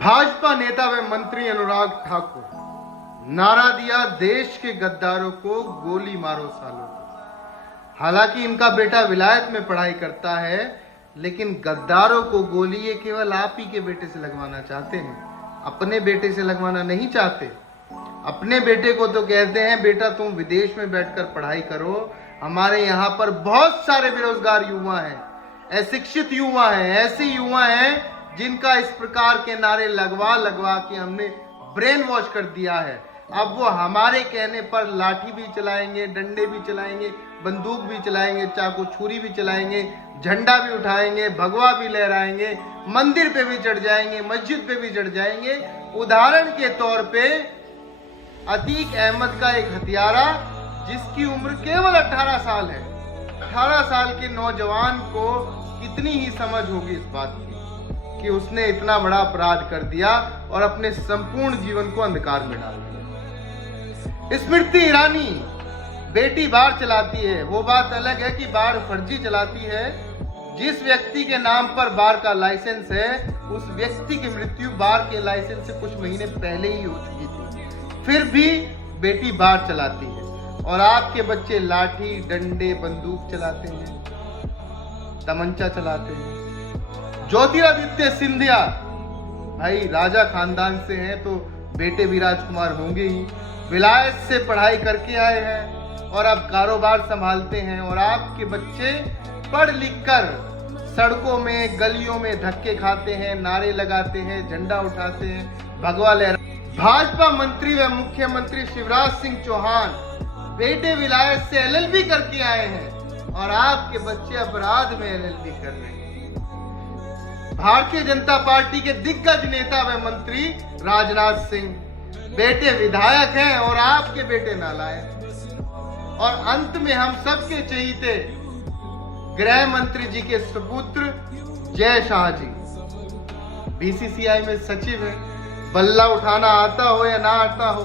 भाजपा नेता व मंत्री अनुराग ठाकुर नारा दिया, देश के गद्दारों को गोली मारो सालों को। हालांकि इनका बेटा विलायत में पढ़ाई करता है, लेकिन गद्दारों को गोली ये केवल आप ही के बेटे से लगवाना चाहते हैं, अपने बेटे से लगवाना नहीं चाहते। अपने बेटे को तो कहते हैं बेटा तुम विदेश में बैठकर पढ़ाई करो, हमारे यहाँ पर बहुत सारे बेरोजगार युवा हैं, अशिक्षित युवा हैं, ऐसे युवा हैं जिनका इस प्रकार के नारे लगवा लगवा के हमने ब्रेन वॉश कर दिया है। अब वो हमारे कहने पर लाठी भी चलाएंगे, डंडे भी चलाएंगे, बंदूक भी चलाएंगे, चाकू छुरी भी चलाएंगे, झंडा भी उठाएंगे, भगवा भी लहराएंगे, मंदिर पे भी चढ़ जाएंगे, मस्जिद पे भी चढ़ जाएंगे। उदाहरण के तौर पे अतीक अहमद का एक हत्यारा जिसकी उम्र केवल 18 साल है, 18 साल के नौजवान को कितनी ही समझ होगी इस बात की कि उसने इतना बड़ा अपराध कर दिया और अपने संपूर्ण जीवन को अंधकार में डाल दिया। स्मृति ईरानी बेटी बार चलाती है, वो बात अलग है कि बार फर्जी चलाती है। जिस व्यक्ति के नाम पर बार का लाइसेंस है, उस व्यक्ति की मृत्यु बार के लाइसेंस से कुछ महीने पहले ही हो चुकी थी, फिर भी बेटी बार चलाती है। और आपके बच्चे लाठी डंडे बंदूक चलाते हैं, तमंचा चलाते हैं। ज्योतिरादित्य सिंधिया भाई राजा खानदान से हैं, तो बेटे भी राजकुमार होंगे ही। विलायत से पढ़ाई करके आए हैं और अब कारोबार संभालते हैं, और आपके बच्चे पढ़ लिख कर सड़कों में गलियों में धक्के खाते हैं, नारे लगाते हैं, झंडा उठाते हैं, भगवा लहरा। भाजपा मंत्री व मुख्यमंत्री शिवराज सिंह चौहान बेटे विलायत से LLB करके आए हैं और आपके बच्चे अपराध में LLB कर रहे हैं। भारतीय जनता पार्टी के दिग्गज नेता व मंत्री राजनाथ सिंह बेटे विधायक हैं और आपके बेटे नालायक। और अंत में हम सबके चहीते गृह मंत्री जी के सुपुत्र जय शाह जी BCCI में सचिव है। बल्ला उठाना आता हो या ना आता हो,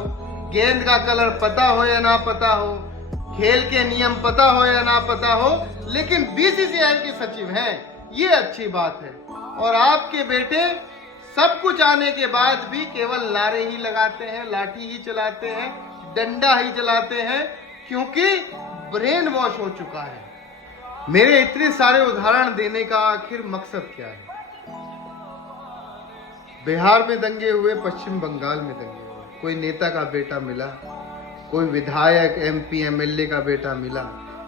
गेंद का कलर पता हो या ना पता हो, खेल के नियम पता हो या ना पता हो, लेकिन BCCI के सचिव हैं, ये अच्छी बात है। और आपके बेटे सब कुछ आने के बाद भी केवल नारे ही लगाते हैं, लाठी ही चलाते हैं, डंडा ही चलाते हैं, क्योंकि ब्रेन वॉश हो चुका है। मेरे इतने सारे उदाहरण देने का आखिर मकसद क्या है? बिहार में दंगे हुए, पश्चिम बंगाल में दंगे हुए, कोई नेता का बेटा मिला, कोई विधायक MP MLA का बेटा मिला,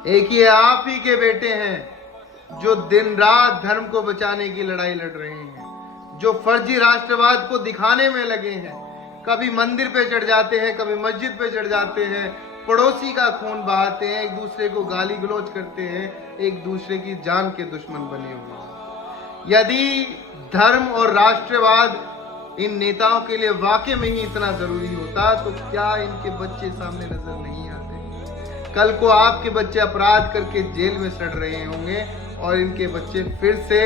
एक ये आप ही के बेटे हैं जो दिन रात धर्म को बचाने की लड़ाई लड़ रहे हैं, जो फर्जी राष्ट्रवाद को दिखाने में लगे हैं। कभी मंदिर पे चढ़ जाते हैं, कभी मस्जिद पे चढ़ जाते हैं, पड़ोसी का खून बहाते हैं, एक दूसरे को गाली गलौज करते हैं, एक दूसरे की जान के दुश्मन बने हुए हैं। यदि धर्म और राष्ट्रवाद इन नेताओं के लिए वाकई में ही इतना जरूरी होता तो क्या इनके बच्चे सामने नजर नहीं आते? कल को आपके बच्चे अपराध करके जेल में सड़ रहे होंगे और इनके बच्चे फिर से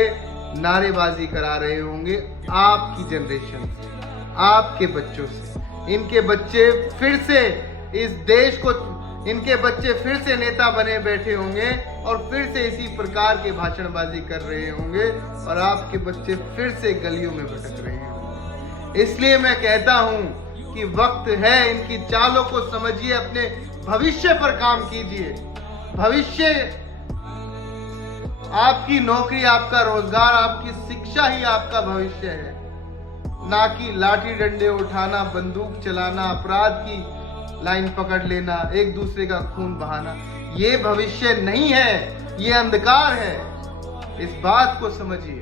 नारेबाजी करा रहे होंगे आपकी जनरेशन से, आपके बच्चों से। इनके बच्चे फिर से इस देश को, इनके बच्चे फिर से नेता बने बैठे होंगे और फिर से इसी प्रकार के भाषणबाजी कर रहे होंगे और आपके बच्चे फिर से गलियों में भटक रहे होंगे। इसलिए मैं कहता हूं कि वक्त है, इनकी चालों को समझिए, अपने भविष्य पर काम कीजिए। भविष्य, आपकी नौकरी, आपका रोजगार, आपकी शिक्षा ही आपका भविष्य है, ना कि लाठी डंडे उठाना, बंदूक चलाना, अपराध की लाइन पकड़ लेना, एक दूसरे का खून बहाना। ये भविष्य नहीं है, ये अंधकार है। इस बात को समझिए।